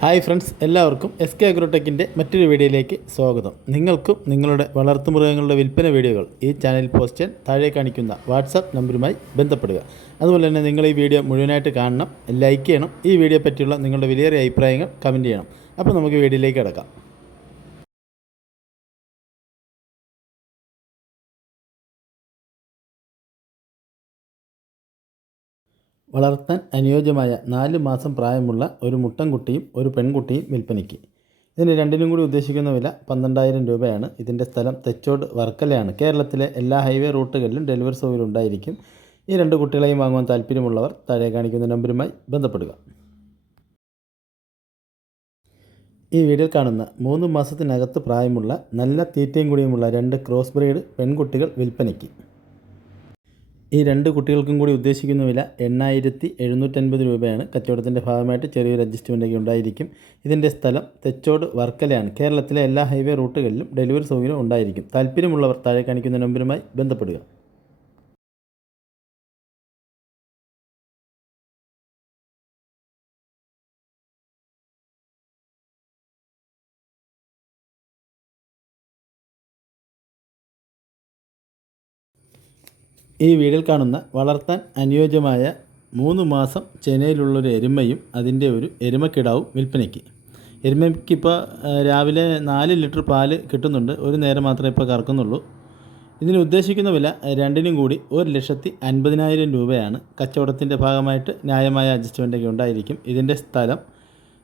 Hi friends, എല്ലാവർക്കും S K അഗ്രോടെക്കിൻ്റെ മറ്റൊരു വീഡിയോയിലേക്ക് സ്വാഗതം. നിങ്ങൾക്കും നിങ്ങളുടെ വളർത്തുമൃഗങ്ങളുടെ വിൽപ്പന വീഡിയോകൾ ഈ ചാനലിൽ പോസ്റ്റ് ചെയ്യാൻ താഴെ കാണിക്കുന്ന വാട്സാപ്പ് നമ്പറുമായി ബന്ധപ്പെടുക. അതുപോലെ തന്നെ നിങ്ങൾ ഈ വീഡിയോ മുഴുവനായിട്ട് കാണണം, ലൈക്ക് ചെയ്യണം, ഈ വീഡിയോ പറ്റിയുള്ള നിങ്ങളുടെ വിലയേറിയ അഭിപ്രായങ്ങൾ കമൻറ്റ് ചെയ്യണം. അപ്പോൾ നമുക്ക് വീഡിയോയിലേക്ക് കിടക്കാം. വളർത്താൻ അനുയോജ്യമായ 4 മാസം പ്രായമുള്ള ഒരു മുട്ടൻകുട്ടിയും ഒരു പെൺകുട്ടിയും വിൽപ്പനയ്ക്ക്. ഇതിന് രണ്ടിനും കൂടി ഉദ്ദേശിക്കുന്ന വില 12,000 രൂപയാണ്. ഇതിൻ്റെ സ്ഥലം തെച്ചോട് വർക്കലയാണ്. കേരളത്തിലെ എല്ലാ ഹൈവേ റൂട്ടുകളിലും ഡെലിവറി സൗകര്യം ഉണ്ടായിരിക്കും. ഈ 2 കുട്ടികളെയും വാങ്ങുവാൻ താല്പര്യമുള്ളവർ താഴെ കാണിക്കുന്ന നമ്പറുമായി ബന്ധപ്പെടുക. ഈ വീഡിയോയിൽ കാണുന്ന 3 മാസത്തിനകത്ത് പ്രായമുള്ള നല്ല തീറ്റയും കൂടിയുമുള്ള 2 ക്രോസ് ബ്രീഡ് പെൺകുട്ടികൾ വിൽപ്പനയ്ക്ക്. ഈ 2 കുട്ടികൾക്കും കൂടി ഉദ്ദേശിക്കുന്ന വില 8,750 രൂപയാണ്. കച്ചവടത്തിൻ്റെ ഭാഗമായിട്ട് ചെറിയൊരു അഡ്ജസ്റ്റ്മെൻറ്റൊക്കെ ഉണ്ടായിരിക്കും. ഇതിൻ്റെ സ്ഥലം തെച്ചോട് വർക്കലയാണ്. കേരളത്തിലെ എല്ലാ ഹൈവേ റൂട്ടുകളിലും ഡെലിവറി സൗകര്യം ഉണ്ടായിരിക്കും. താല്പര്യമുള്ളവർ താഴെ കാണിക്കുന്ന നമ്പറുമായി ബന്ധപ്പെടുക. ഈ വീഡിയോയിൽ കാണുന്ന വളർത്താൻ അനുയോജ്യമായ 3 മാസം ചെനയിലുള്ളൊരു എരുമയും അതിൻ്റെ ഒരു എരുമക്കിടാവും വിൽപ്പനയ്ക്ക്. എരുമയ്ക്കിപ്പോൾ രാവിലെ 4 ലിറ്റർ പാല് കിട്ടുന്നുണ്ട്. ഒരു നേരം മാത്രമേ ഇപ്പോൾ കറക്കുന്നുള്ളൂ. ഇതിന് ഉദ്ദേശിക്കുന്ന വില രണ്ടിനും കൂടി 1,50,000 രൂപയാണ്. കച്ചവടത്തിൻ്റെ ഭാഗമായിട്ട് ന്യായമായ അഡ്ജസ്റ്റ്മെൻറ്റൊക്കെ ഉണ്ടായിരിക്കും. ഇതിൻ്റെ സ്ഥലം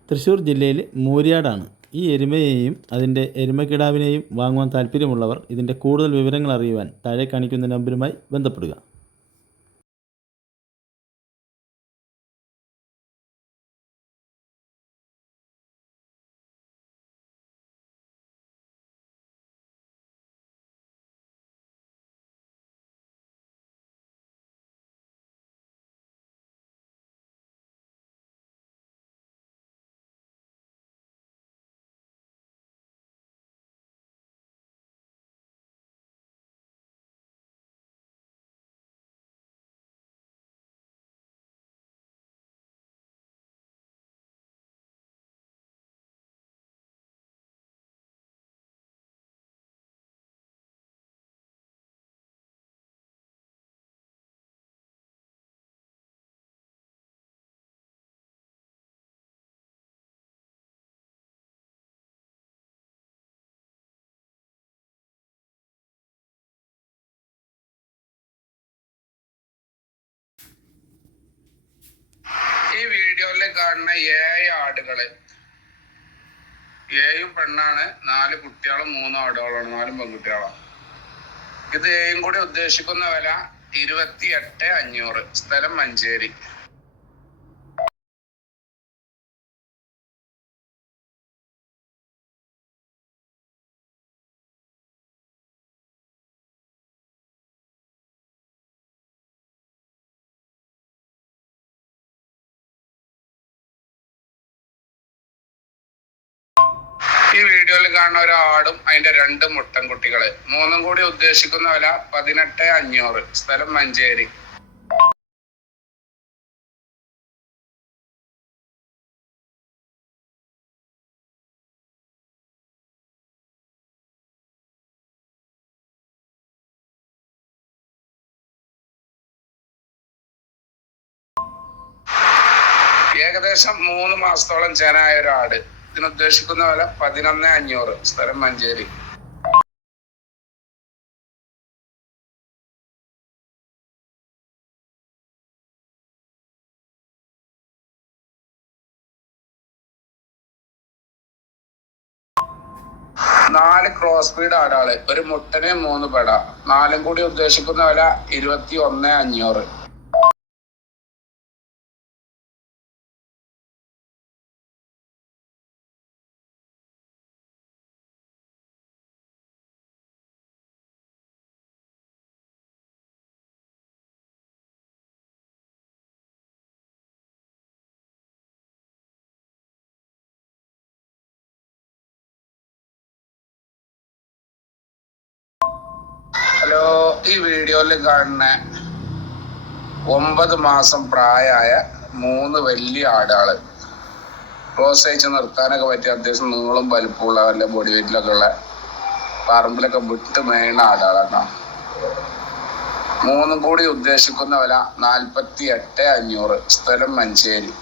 തൃശ്ശൂർ ജില്ലയിൽ മൂര്യാടാണ്. ഈ എരുമയെയും അതിൻ്റെ എരുമക്കിടാവിനെയും വാങ്ങുവാൻ താല്പര്യമുള്ളവർ ഇതിൻ്റെ കൂടുതൽ വിവരങ്ങൾ അറിയുവാൻ താഴെ കാണിക്കുന്ന നമ്പറുമായി ബന്ധപ്പെടുക. ഈ വീഡിയോയിൽ കാണുന്ന 7 ആടുകള്, 7 പെണ്ണാണ്, 4 കുട്ടികളും 3 ആടുകളാണ്, 4 പെൺകുട്ടികളാണ്. ഇത് 7 കൂടി ഉദ്ദേശിക്കുന്ന വില 28,500. സ്ഥലം മഞ്ചേരി. ഈ വീഡിയോയിൽ കാണുന്ന ഒരാടും അതിന്റെ 2 മുട്ടൻകുട്ടികള്, 3 കൂടി ഉദ്ദേശിക്കുന്ന വില 18,500. സ്ഥലം മഞ്ചേരി. ഏകദേശം 3 മാസത്തോളം ചെനായ ഒരാട്. ഇതിന് ഉദ്ദേശിക്കുന്ന വില 11,500. സ്ഥലം മഞ്ചേരി. നാല് ക്രോസ് ബീഡ് ആടാള്, ഒരു മുട്ടന് 3 പെട, 4 കൂടി ഉദ്ദേശിക്കുന്ന വില 21,500. ഹലോ, ഈ വീഡിയോയിൽ കാണുന്ന 9 മാസം പ്രായമായ 3 വലിയ ആടുകള്. ക്രോസ് അയച്ച് നിർത്താനൊക്കെ പറ്റിയ അത്യാവശ്യം നീളം വലിപ്പമുള്ള വല്ല ബോഡി വെയിറ്റിലൊക്കെ ഉള്ള പറമ്പിലൊക്കെ വിട്ട് മേയുന്ന ആടുകളാണ്. മൂന്നും കൂടി ഉദ്ദേശിക്കുന്ന വില 48,500. സ്ഥലം മഞ്ചേരി.